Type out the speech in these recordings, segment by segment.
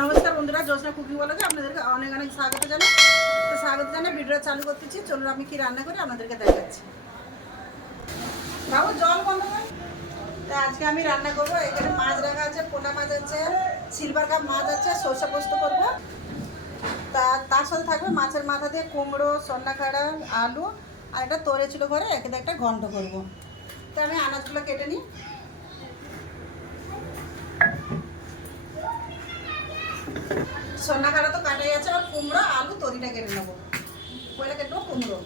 নমস্কার বন্ধুরা, জোসনা কুকিং বলকে আপনাদেরকে অনেক অনেক স্বাগত জানাই। তো স্বাগত জানাই ভিডিওটা চালু করতেছি চলুন আমি কি রান্না করি, আপনাদেরকে দেখাচ্ছি। বাবু, জল বন্ধ। তো আজকে আমি রান্না করব। এখানে মাছ রাখা আছে, পোনা মাছ আছে সিলভার কাপ মাছ আছে, সর্ষে পোস্ত করব। তা তার সাথে থাকবে মাছের মাথা দিয়ে কুমড়ো সন্না খাড়া আলু, আর একটা তরে ছিল ঘরে একে একটা ঘন্ট করব। তো আমি আনাজগুলো কেটে নিই। সন্না খাড়া তো কাটাই আছে আর কুমড়ো, আলু, তরিটা কেটে নেব। কয়লা কেটে নেব কুমড়ো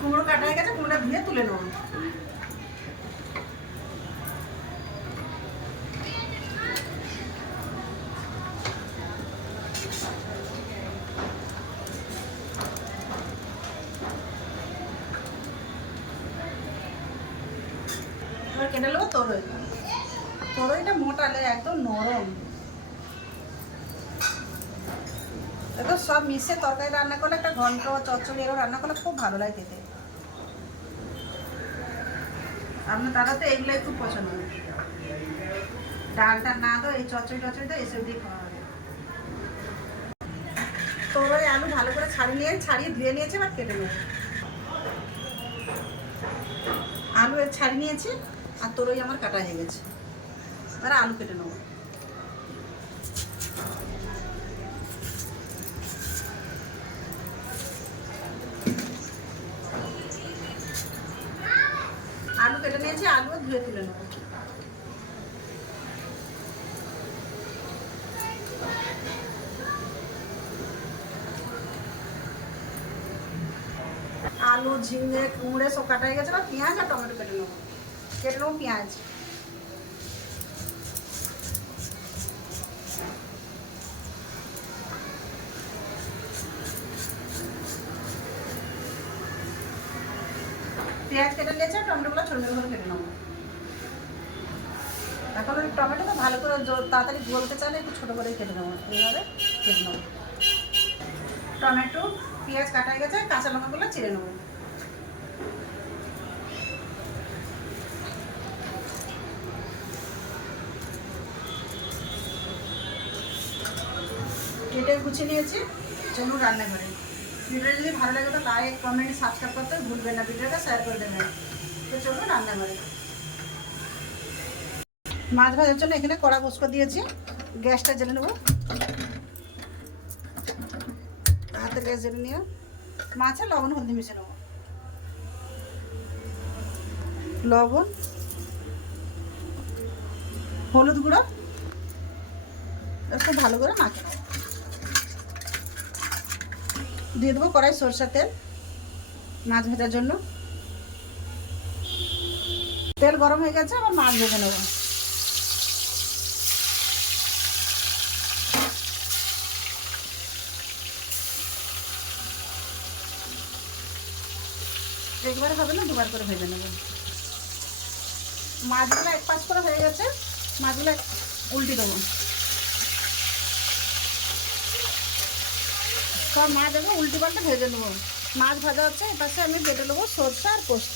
কুমড়ো কাটা হয়ে গেছে কুমড়োটা ধুয়ে তুলে নেব এবার কেটে নেব তরই। তরইটা মোটালে একদম নরম। দেখো, সব মিশে তরকারি রান্না করলে একটা ঘন্ট, চচ্চড়ি এরকম রান্না করলে খুব ভালো লাগে খেতে। আপনার দাদা তো এগুলোই খুব পছন্দ। ডালটা না দাও এই চচ্চড়ি টচড়ি তো এসব দিয়ে খাওয়া হবে। তরই আলু ভালো করে ছাড়িয়ে নিয়ে, ছাড়িয়ে ধুয়ে নিয়েছে, এবার কেটে নেব। আলু ছাড়িয়ে নিয়েছি। আর তরই আমার কাটা হয়ে গেছে। এবার আলু কেটে নেব। আলু কেটে নিয়েছি আলু ধুয়ে তুলে নেব। আলু, ঝিঙে, কুমড়ে সব কাটা হয়ে গেছে পেঁয়াজ আর টমেটো কেটে নেব। কেটে নেব পেঁয়াজ। পেঁয়াজ কেটে নিয়েছে, টমেটোগুলো ছোটো ছোটো করে কেটে নেব। এখন ওই টমেটো ভালো করে তাড়াতাড়ি গলতে চাইলে একটু ছোটো করে কেটে নেব। এইভাবে কেটে নেব। টমেটো, পেঁয়াজ কাটা গেছে, কাঁচা লঙ্কাগুলো চিড়ে নেব। কেটে গুছিয়ে নিয়েছি। চলুন রান্নাঘরে। ভিডিওটা যদি ভালো লাগে তো লাইক কমেন্ট সাবস্ক্রাইব করতে ভুলবেন না। ভিডিওটা শেয়ার করে দেবেন। তো চলুন রান্নাঘরে। মাছ ভাজার জন্য এখানে কড়া কুচকো দিয়েছি। গ্যাসটা জ্বেলে নেব। হাতের গ্যাস জ্বেলে নিয়ে মাছে লবণ, হলদি মিশে নেব। লবণ, হলুদ গুঁড়ো। একটু ভালো করে মাখে নেব। দিয়ে দেবো কড়াই সরষের তেল, মাছ ভাজার জন্য। তেল গরম হয়ে গেছে, আবার মাছ ভেজে নেব। একবারে হবে না, দুবার করে ভেজে নেব। মাছগুলো এক পাশ করে হয়ে গেছে, মাছগুলো উল্টে দেবো। সব মাছ আমি উল্টি পাল্টে ভেজে নেব। মাছ ভাজা হচ্ছে এপাশে আমি বেটে নেব সরষে আর পোস্ত।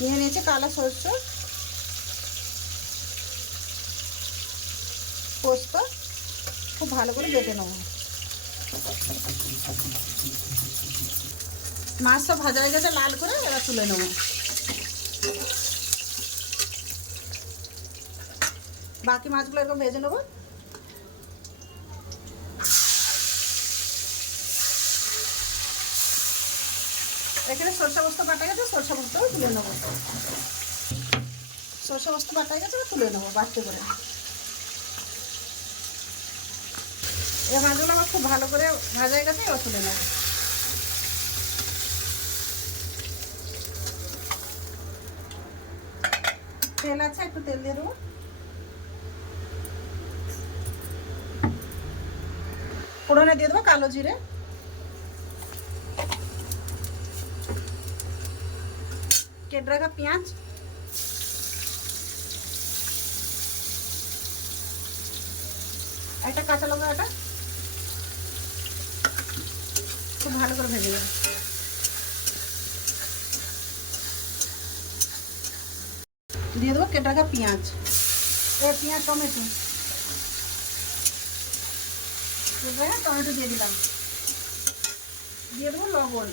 নিয়ে নিয়েছি কালো সরষে। পোস্ত খুব ভালো করে বেটে নেব। মাছ সব ভাজা হয়ে গেছে, লাল করে এবার তুলে নেব। বাকি মাছগুলো এরকম ভেজে নেব। এখানে সরষে বস্তা বাটা গেছে, সরষে বস্তাও তুলে নেব। সরষে বস্তা বাটা গেছে তুলে নেব বাড়তে করে। এই মাছগুলো আমার খুব ভালো করে ভাজা গেছে, এবার তুলে নেব। তেল আছে, একটু তেল দিয়ে দেবো। ফোড়নে দিয়ে দেবো কালো জিরে। কেটে রাখা পেঁয়াজ একটা কাঁচা লঙ্কা এটা খুব ভালো করে ভেজে নেবে দিয়ে দেবো কেটে রাখা পেঁয়াজ এ পেঁয়াজ টমেটো কেটে রাখা টমেটো দিয়ে দিলাম দিয়ে দেবো লবণ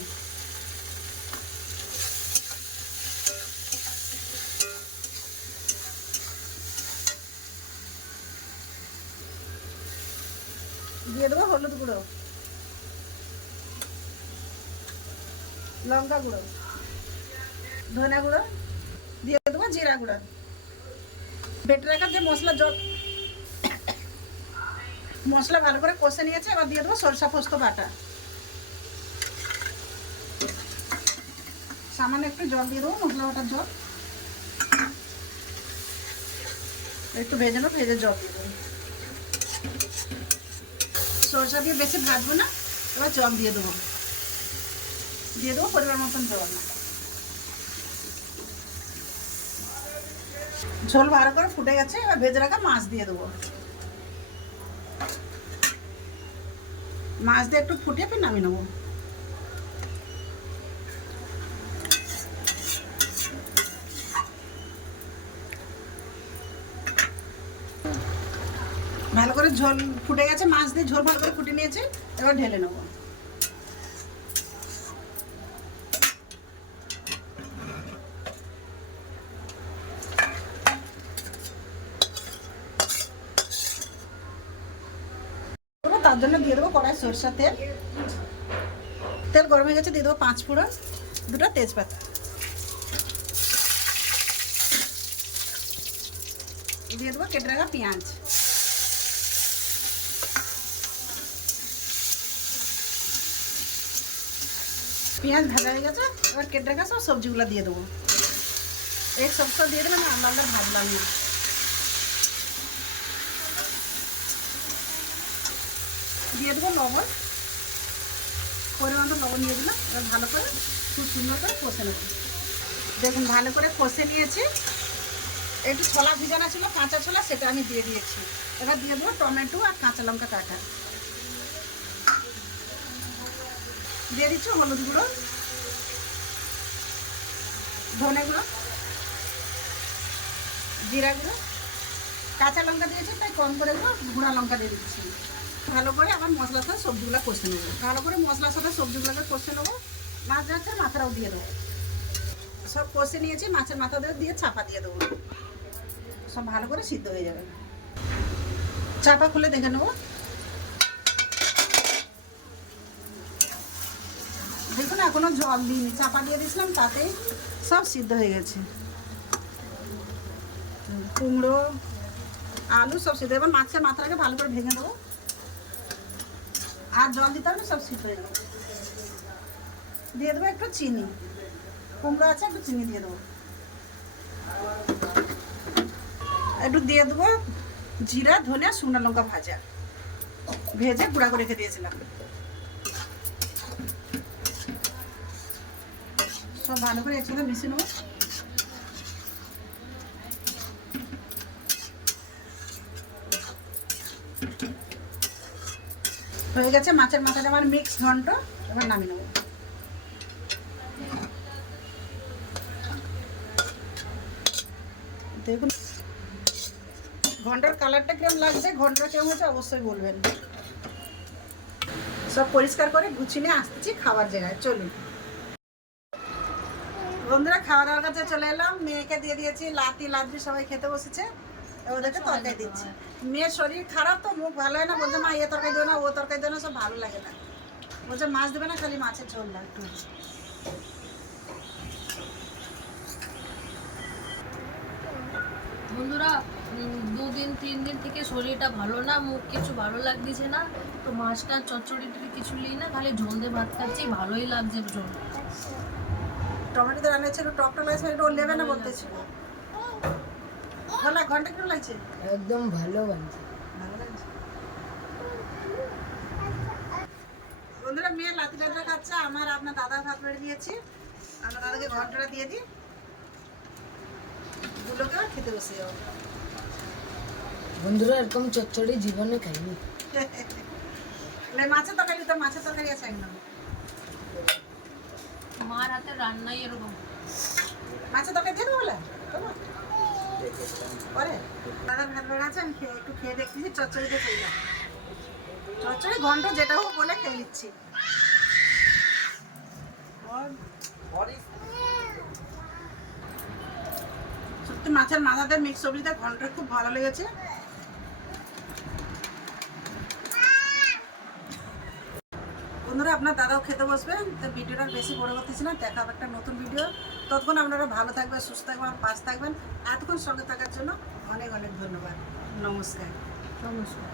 দিয়ে দেবো, হলুদ গুঁড়ো। লঙ্কা গুঁড়ো। ধনে গুঁড়ো। দিয়ে দেবো জিরা গুঁড়ো। বেটে রাখার যে মশলা জল মশলা ভালো করে কষে নিয়েছে, এবার দিয়ে দেবো সরষা পোস্ত বাটা। সামান্য একটু জল দিয়ে দেবো, মশলা বাটার জল। একটু ভেজে নেব, ভেজে জল দিয়ে দেবো। সরষা দিয়ে বেছে ভাজবো না, এবার জল দিয়ে দেবো। দিয়ে দেবো পরিবার মতন জল। ঝোল ভালো করে ফুটে গেছে, এবার ভেজে রাখা মাছ দিয়ে দেবো। মাছ দিয়ে একটু ফুটে ফির নামিয়ে নেব। ভালো করে ঝোল ফুটে গেছে, মাছ দিয়ে ঝোল ভালো করে ফুটে নিয়েছে, এবার ঢেলে নেব। তার জন্য দিয়ে দেবো কড়াই সরষা তেল। তেল গরম হয়ে গেছে, দিয়ে দেবো পাঁচ ফোড়ন, দুটো তেজপাতা। দিয়ে দেবো কেটে রাখা পেঁয়াজ। পেঁয়াজ ভাজা হয়ে গেছে, এবার কেটে রাখা সব সবজিগুলো দিয়ে দেবো। এক সবসা দিয়ে দিলাম আলাদা আলাদা ভাজলাম না। দিয়ে দেবো লবণ। পরিমাণ লবণ দিয়ে দিলাম, এবার ভালো করে খুব সুন্দর করে কষে নেব। দেখুন, ভালো করে কষে নিয়েছি। একটু ছোলা ভিজানো ছিল, কাঁচা ছোলা, সেটা আমি দিয়ে দিয়েছি। এবার দিয়ে দেবো টমেটো আর কাঁচা লঙ্কা কাটা। দিয়ে দিচ্ছি হলুদ গুঁড়ো, ধনে গুঁড়ো, জিরা গুঁড়ো। কাঁচা লঙ্কা দিয়েছি, তাই কম করে দেবো গুঁড়া লঙ্কা দিয়ে দিচ্ছি। ভালো করে আবার মশলার সাথে সবজিগুলো কষে নেব। ভালো করে মশলার সাথে সবজিগুলোকে কষে নেব। মাছ যাচ্ছে, মাথাটাও দিয়ে দেবো। সব কষে নিয়েছি, মাছের মাথা দিয়ে দিয়ে চাপা দিয়ে দেবো। সব ভালো করে সিদ্ধ হয়ে যাবে। চাপা খুলে দেখে নেব। দেখুন এখনও জল দিইনি, চাপা দিয়ে দিয়েছিলাম, তাতেই সব সিদ্ধ হয়ে গেছে। কুমড়ো, আলু সব সিদ্ধ, এবার মাছের মাথাটাকে ভালো করে ভেঙে দেবো আর জল দিতে হবে, সব সিদ্ধ হয়ে যাবে দিয়ে দেবো একটু চিনি। কুমড়ো আছে, একটু চিনি দিয়ে দেবো। একটু দিয়ে দেবো জিরা ধনে শুকনো লঙ্কা ভাজা। ভেজে গুঁড়া করে রেখে দিয়েছিলাম। সব ভালো করে একসাথে মিশিয়ে নেব। হয়ে গেছে মাছের মাথাটা আমার মিক্স ঘন্ট, এবার নামিয়ে নেব। দেখুন, ঘণ্টার কালারটা কেমন লাগছে ঘণ্টার কেমন হচ্ছে অবশ্যই বলবেন। সব পরিষ্কার করে গুছিয়ে নিয়ে আসতেছি খাবার জায়গায়, চলুন। বন্ধুরা খাওয়া দাওয়ার কাছে চলে এলাম। মেয়েকে দিয়ে দিয়েছি লাতি লাদ্রি সবাই খেতে বসেছে। ওদেরকে তরকারি দিচ্ছি। মেয়ের শরীর খারাপ তো মুখ ভালো হয় না বলছে মা এ তরকারি দেবে না ও তরকারি দেবে না সব ভালো লাগে না। বলছে মাছ দেবে না খালি মাছের ঝোল একটু বন্ধুরা দুদিন তিন দিন থেকে শরীরটা ভালো না মুখ কিছু ভালো লাগতেছে না তো মাছটা চচ্চড়ি কিছু নিই না খালি ঝোল দিয়ে ভাত খাচ্ছি ভালোই লাগছে ঝোল। টমেটো দিয়ে রান্না ছিল টকটা লাগছে একটু ওর নেবে না বলতেছি। ভালো ঘণ্টা কেমন লাগছে? একদম ভালো বানছে ভালো লাগছে? বন্ধুরা মেয়ে লাতি লাতিটা খাচ্ছে আমার আপনার দাদা ভাত বেড়ে দিয়েছি আমরা দাদাকে ঘন্টাটা দিয়ে দিই। দুলোকে খেতে বসে যাব। বন্ধুরা এরকম চচ্চড়ি জীবনে খাইনি। মাছের তরকারি তো মাছের তরকারি আছে একদম। মার হাতের রান্নাই এরকম। মাছের তরকারি দিয়ে বলে? পরে। দাদার ভাত বেড়ে আছে খেয়ে একটু খেয়ে দেখতেছি চচ্চড়িতে করলাম চচ্চড়ি ঘন্ট যেটা হোক বলে খেয়ে নিচ্ছি। সত্যি মাছের মাথাতে মিক্স সবজিতে ঘন্টটা খুব ভালো লেগেছে। বন্ধুরা, আপনার দাদাও খেতে বসবেন তো ভিডিওটা বেশি বড় করতেছি না, দেখাব একটা নতুন ভিডিও। ততক্ষণ আপনারা ভালো থাকবেন, সুস্থ থাকবেন পাশ থাকবেন। এতক্ষণ সঙ্গে থাকার জন্য অনেক অনেক ধন্যবাদ। নমস্কার। নমস্কার।